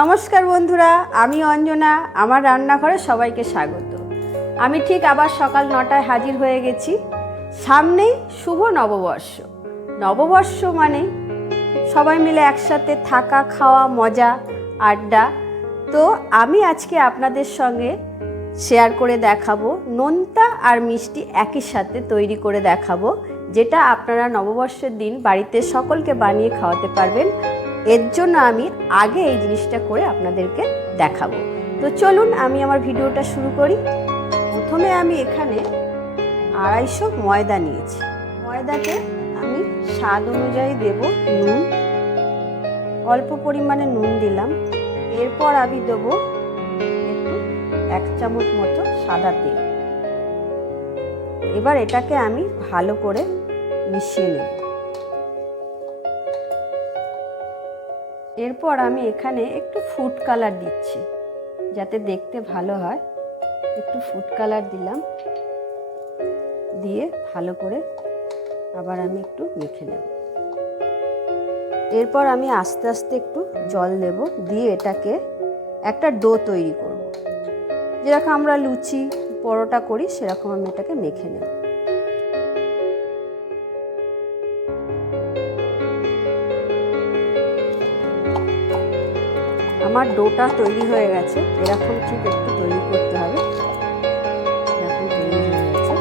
নমস্কার বন্ধুরা, আমি অঞ্জনা। আমার রান্নাঘরে সবাইকে স্বাগত। আমি ঠিক আবার সকাল 9টায় হাজির হয়ে গেছি। সামনেই শুভ নববর্ষ। নববর্ষ মানে সবাই মিলে একসাথে থাকা, খাওয়া, মজা, আড্ডা। তো আমি আজকে আপনাদের সঙ্গে শেয়ার করে দেখাবো নোনতা আর মিষ্টি একই সাথে তৈরি করে দেখাবো, যেটা আপনারা নববর্ষের দিন বাড়িতে সকলকে বানিয়ে খাওয়াতে পারবেন। এর জন্য আমি আগে এই জিনিসটা করে আপনাদেরকে দেখাবো। তো চলুন আমি আমার ভিডিওটা শুরু করি। প্রথমে আমি এখানে 250 ময়দা নিয়েছি। ময়দাতে আমি স্বাদ অনুযায়ী দেব নুন, অল্প পরিমাণে নুন দিলাম। এরপর আমি দেবো একটু 1 চামচ মতো সাদা তেল। এবার এটাকে আমি ভালো করে মিশিয়ে নেব। এরপর আমি এখানে একটু ফুড কালার দিচ্ছি, যাতে দেখতে ভালো হয়। একটু ফুড কালার দিলাম, দিয়ে ভালো করে আবার আমি একটু মেখে নেব। এরপর আমি আস্তে আস্তে একটু জল দেব, দিয়ে এটাকে একটা ডো তৈরি করব। যেরকম আমরা লুচি পরোটা করি সেরকম আমি এটাকে মেখে নেব। আমার ডোটা তৈরি হয়ে গেছে। এরকম ঠিক একটু তৈরি করতে হবে। এরকম তৈরি হয়ে গেছে।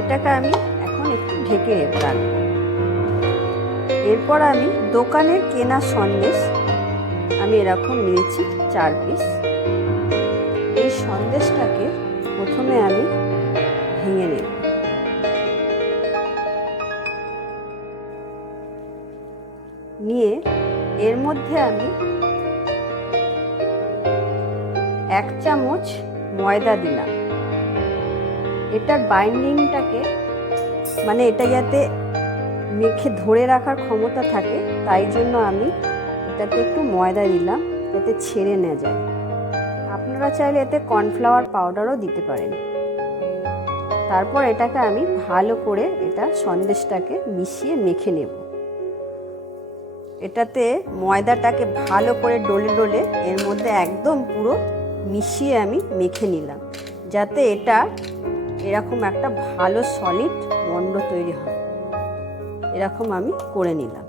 এটাকে আমি এখন একটু ঢেকে রাখবো। এরপর আমি দোকানের কেনা সন্দেশ আমি এরকম নিয়েছি 4 পিস। এই সন্দেশটাকে প্রথমে আমি ভেঙে নেব। নিয়ে এর মধ্যে আমি 1 চামচ ময়দা দিলাম। এটার বাইন্ডিংটাকে মানে এটা যাতে মেখে ধরে রাখার ক্ষমতা থাকে, তাই জন্য আমি এটাতে একটু ময়দা দিলাম, যাতে ছেড়ে না যায়। আপনারা চাইলে এতে কর্নফ্লাওয়ার পাউডারও দিতে পারেন। তারপর এটাকে আমি ভালো করে এটা সন্দেশটাকে মিশিয়ে মেখে নেব। এটাতে ময়দাটাকে ভালো করে ডলে ডলে এর মধ্যে একদম পুরো মিশিয়ে আমি মেখে নিলাম, যাতে এটা এরকম একটা ভালো সলিড মণ্ড তৈরি হয়। এরকম আমি করে নিলাম।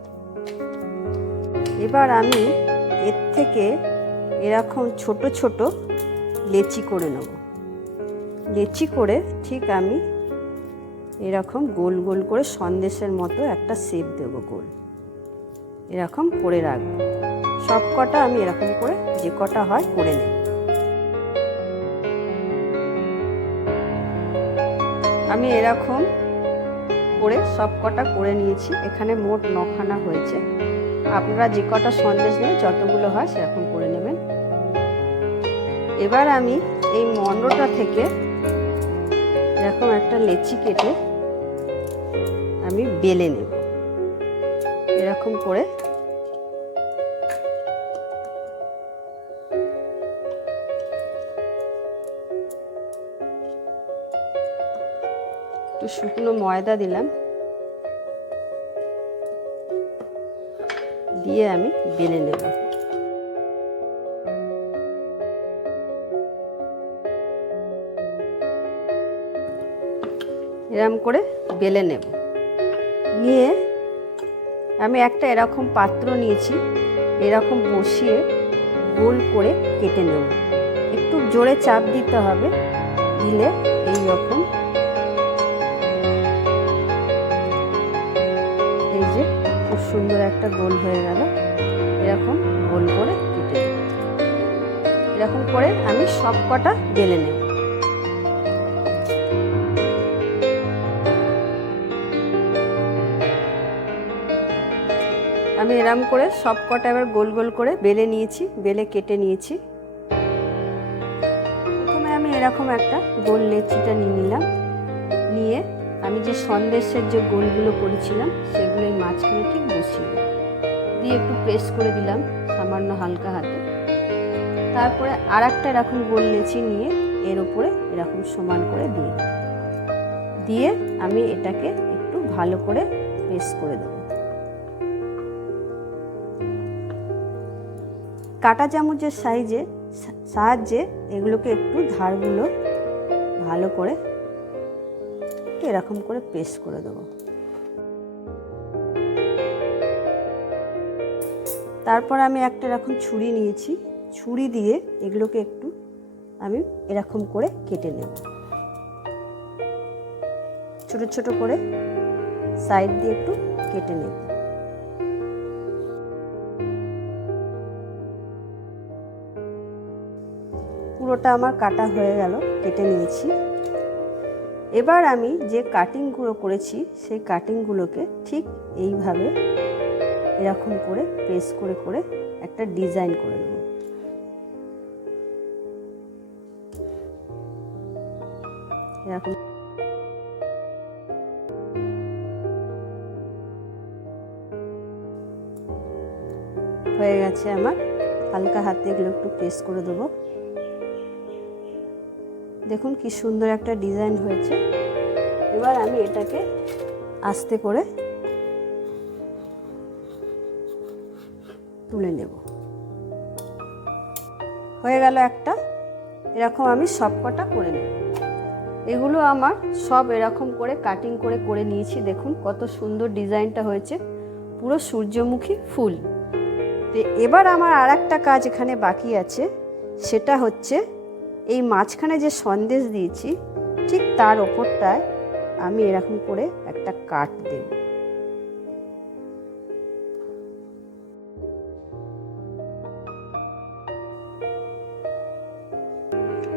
এবার আমি এর থেকে এরকম ছোট ছোট লেচি করে নেব। লেচি করে ঠিক আমি এরকম গোল গোল করে সন্দেশের মতো একটা শেপ দেবো। গোল এরকম করে রাখবো। সব কটা আমি এরকম করে যে কটা হয় করে নেব। আমি এরকম করে সব কটা করে নিয়েছি। এখানে মোট 9খানা হয়েছে। আপনারা যে কটা সন্দেশ নেবেন যতগুলো হয় সেরকম করে নেবেন। এবার আমি এই মণ্ডটা থেকে এরকম একটা লেচি কেটে আমি বেলে নেব। এরকম করে একটু শুকনো ময়দা দিলাম, দিয়ে আমি বেলে নেব। এরকম করে বেলে নেব। নিয়ে আমি একটা এরকম পাত্র নিয়েছি, এরকম বসিয়ে গোল করে কেটে নেব। একটু জোরে চাপ দিতে হবে, দিলে এই রকম এই যে খুব সুন্দর একটা গোল হয়ে গেল। এরকম গোল করে কেটে নেব। এরকম করে আমি সব কটা বেলে নেব। আমি এরকম করে সব কটা এবার গোল গোল করে বেলে নিয়েছি, বেলে কেটে নিয়েছি। প্রথমে আমি এরকম একটা গোল লেচিটা নিয়ে নিলাম। নিয়ে আমি যে সন্দেশের যে গোলগুলো করেছিলাম সেগুলো এই মাঝখানে ঠিক বসিয়ে দিয়ে একটু প্রেস করে দিলাম সামান্য হালকা হাতে। তারপরে আর একটা এরকম গোল লেচি নিয়ে এর উপরে এরকম সমান করে দিয়ে আমি এটাকে একটু ভালো করে প্রেস করে দেবো। কাঁটা চামচের সাহায্যে এগুলোকে একটু ধারগুলো ভালো করে এরকম করে পেস্ট করে দেবো। তারপর আমি একটা এরকম ছুরি নিয়েছি, ছুরি দিয়ে এগুলোকে একটু আমি এরকম করে কেটে নেব, ছোট ছোট করে সাইড দিয়ে একটু কেটে নেব। পুরোটা আমার কাটা হয়ে গেল, কেটে নিয়েছি। এবার আমি যে কাটিংগুলো করেছি সেই কাটিংগুলোকে ঠিক এইভাবে এরকম করে প্রেস করে করে একটা ডিজাইন করে নেব। এরকম হয়ে গেছে আমার। হালকা হাতে এগুলো একটু প্রেস করে দেবো। দেখুন কি সুন্দর একটা ডিজাইন হয়েছে। এবার আমি এটাকে আস্তে করে তুলে নেব। হয়ে গেল একটা। এরকম আমি সব কটা করে নেব। এগুলো আমার সব এরকম করে কাটিং করে করে নিয়েছি। দেখুন কত সুন্দর ডিজাইনটা হয়েছে, পুরো সূর্যমুখী ফুল। তো এবার আমার আর একটা কাজ এখানে বাকি আছে, সেটা হচ্ছে এই মাঝখানে যে সন্দেশ দিয়েছি ঠিক তার ওপরটায় আমি এরকম করে একটা কাট দেব।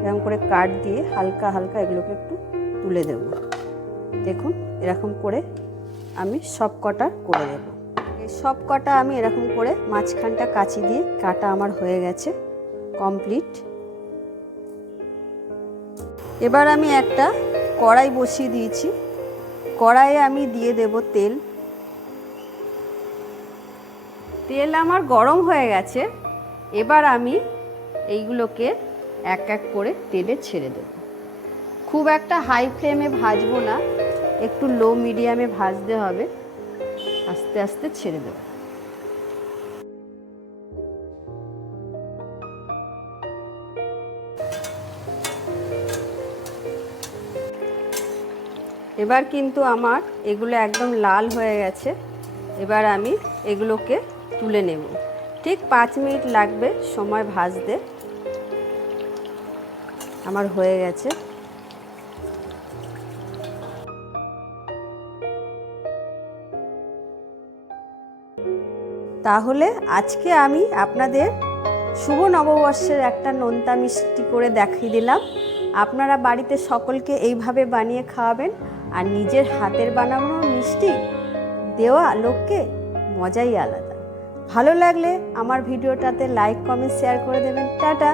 এরকম করে কাট দিয়ে হালকা হালকা এগুলোকে একটু তুলে দেব। দেখুন এরকম করে আমি সব কটা করে দেব। এই সব কটা আমি এরকম করে মাঝখানটা কাঁচি দিয়ে কাটা আমার হয়ে গেছে কমপ্লিট। এবার আমি একটা কড়াই বসিয়ে দিয়েছি। কড়াইয়ে আমি দিয়ে দেব তেল। তেল আমার গরম হয়ে গেছে। এবার আমি এইগুলোকে এক এক করে তেলে ছেড়ে দেব। খুব একটা হাই ফ্লেমে ভাজবো না, একটু লো মিডিয়ামে ভাজতে হবে। আস্তে আস্তে ছেড়ে দেব। এবার কিন্তু আমার এগুলো একদম লাল হয়ে গেছে। এবার আমি এগুলোকে তুলে নেব। ঠিক 5 মিনিট লাগবে সময় ভাজতে। আমার হয়ে গেছে। তাহলে আজকে আমি আপনাদের শুভ নববর্ষের একটা নোনতা মিষ্টি করে দেখিয়ে দিলাম। আপনারা বাড়িতে সকলকে এইভাবে বানিয়ে খাওয়াবেন। আর নিজের হাতের বানানো মিষ্টি দেওয়া লোককে মজাই আলাদা। ভালো লাগলে আমার ভিডিওটাতে লাইক কমেন্ট শেয়ার করে দেবেন। টাটা।